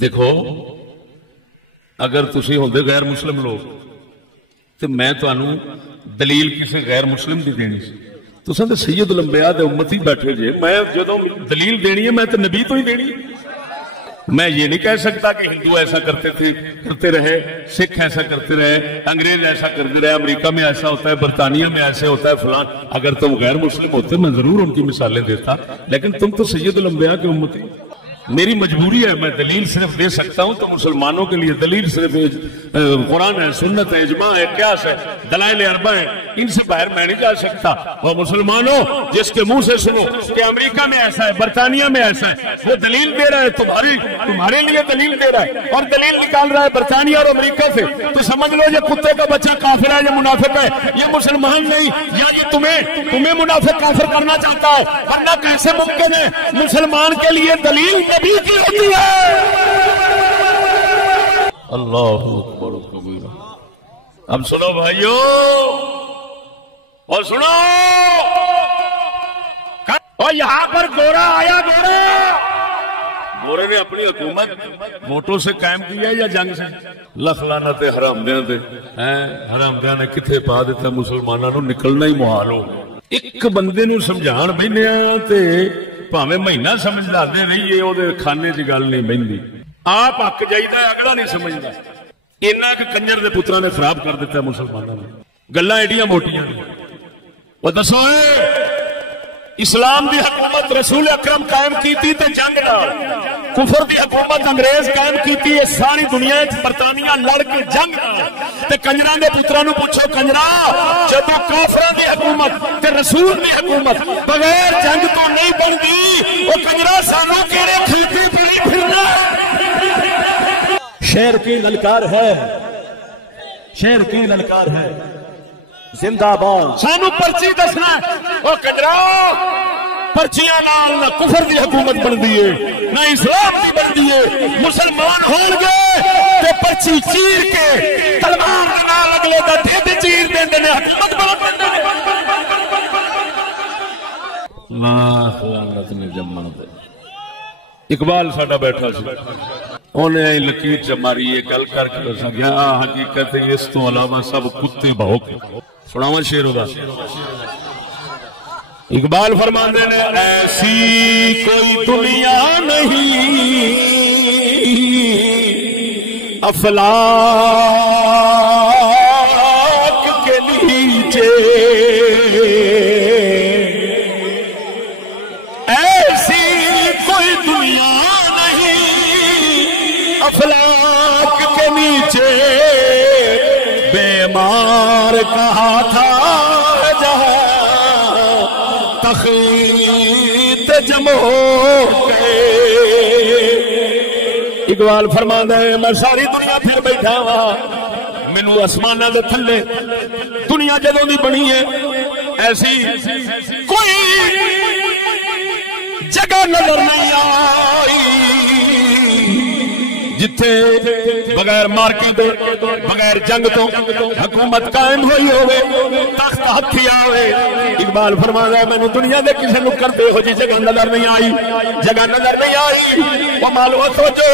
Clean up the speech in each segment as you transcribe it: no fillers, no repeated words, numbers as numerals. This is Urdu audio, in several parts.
دیکھو اگر تسی ہوندے غیر مسلم لوگ تو میں تانوں دلیل کسی غیر مسلم دی دینی سی، تساں تے سید الانبیاء دے امتی بیٹھے جے، میں جدوں دلیل دینی ہے میں تے نبی تو ہی دینی۔ میں یہ نہیں کہہ سکتا کہ ہندو ایسا کرتے رہے، سکھ ایسا کرتے رہے، انگریز ایسا کرتے رہے، امریکہ میں ایسا ہوتا ہے، برطانیہ میں ایسے ہوتا ہے، فلان۔ اگر تم غیر مسلم ہوتے میں ضرور ان کی مثالیں دیتا، لیکن تم تو سید الانبیاء کے امتی۔ میری مجبوری ہے، میں دلیل صرف دے سکتا ہوں، تو مسلمانوں کے لیے دلیل صرف قرآن ہے، سنت ہے، اجماع ہے، قیاس ہے، دلائل اربع ہے، ان سے باہر میں نہیں جا سکتا۔ وہ مسلمانوں جس کے منہ سے سنو کہ امریکہ میں ایسا ہے، برطانیہ میں ایسا ہے، وہ دلیل دے رہا ہے، تمہارے لیے دلیل دے رہا ہے اور دلیل نکال رہا ہے برطانیہ اور امریکہ سے، تو سمجھ لو یہ کتے کا بچہ کافر ہے، یہ منافق ہے، یہ مسلمان نہیں، یا یہ تمہیں منافق کافر کرنا چاہتا ہے، ورنہ کیسے ممکن ہے مسلمان کے لیے دلیل نبی کی ہوتی ہے۔ اللہ اکبر و کبیرہ۔ اب سنو بھائیو اور سنو، اور یہاں پر گورا آیا، گورے نے اپنی حکومت ووٹوں سے قائم کی ہے یا جنگ سے؟ لکھ لعنت حرامدیاں تے، حرامدیاں نے کتنے پا دیتا مسلمانوں نو نکلنا ہی محال ہو۔ ایک بندے نو سمجھان بہنے تے پاویں مہینہ سمجھدار دے رہیے، وہ کھانے چ گل نہیں بہندی، آپ حق جائیدا اگلا نہیں سمجھدا۔ اینا کہ کنجر دے پتراں نے خراب کر دیتا مسلمانوں نے، گلاں ایڈیاں موٹیاں۔ وہ دسو اسلام دی حکومت رسول اکرم قائم کیتی تے جنگ نال، کفر دی حکومت انگریز قائم کیتی ہے ساری دنیا برطانیہ لڑ کے جنگ نال، تے کنجراں دے پتراں نو پوچھو کنجرا جدوں کافراں دی حکومت تے رسول دی حکومت بغیر جنگ تو نہیں بندی، او کنجرا سانو کیڑے کھیتی پھری پھرنا؟ شیر کی للکار ہے، شیر کی للکار ہے، زندہ باد۔ سانو پرچی دسنا، او کنجرا پرچیاں نال نہ کفر دی حکومت بندی ہے نہ اسلام دی بندی ہے۔ مسلمان ہون گے تے پرچی چیر کے تلوار دے نال اگلے دا ڈھڈ چیر دیندے نے، حکومت بنا دیندے نے۔ اللہ لعنت نے جمن دے۔ اقبال ساڈا بیٹھا سی، انہیں لکیر چ ماری یہ گل کر کے دساں گیا حقیقت اس تو علاوہ سب کتے بھوک۔ سناواں شعر دا۔ اقبال فرماندے نے ایسی کوئی دنیا نہیں افلاک کے نیچے، ایسی کوئی دنیا نہیں افلاک کے نیچے، بیمار کہا تھا جہاں تخت جمع ہو کے۔ اقبال فرماتا ہے میں ساری دنیا پھر بیٹھا ہوا، مینوں آسماناں دے تھلے دنیا جدوں دی بنی ہے ایسی کوئی جگہ نظر نہیں آئی جتھے بغیر مارکی دے بغیر جنگ تو حکومت قائم ہوئی ہوئے، تخت ہتھی آوے۔ اقبال فرماتا ہے مینوں دنیا دے کسے نو کرتے ہو جی جگہ نظر نہیں آئی، جگہ نظر نہیں آئی۔ وہ معلوم سوچو،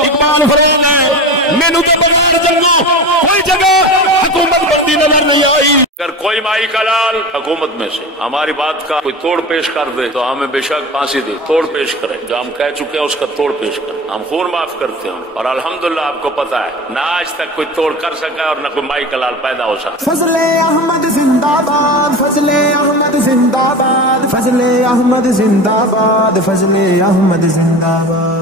اقبال فرماتا ہے مینوں تو بغیر جنگوں کوئی جگہ حکومت بندی نظر نہیں آئی۔ اگر کوئی مائی کا لال حکومت میں سے ہماری بات کا کوئی توڑ پیش کر دے تو ہمیں بے شک پھانسی دے، توڑ پیش کریں، جو ہم کہہ چکے ہیں اس کا توڑ پیش کریں، ہم خون معاف کرتے ہیں۔ اور الحمدللہ آپ کو پتا ہے نہ آج تک کوئی توڑ کر سکا اور نہ کوئی مائی کا لال پیدا ہو سکا۔ فضل احمد زندہ باد، فضل احمد زندہ باد، فضل احمد زندہ باد، فضل احمد زندہ باد۔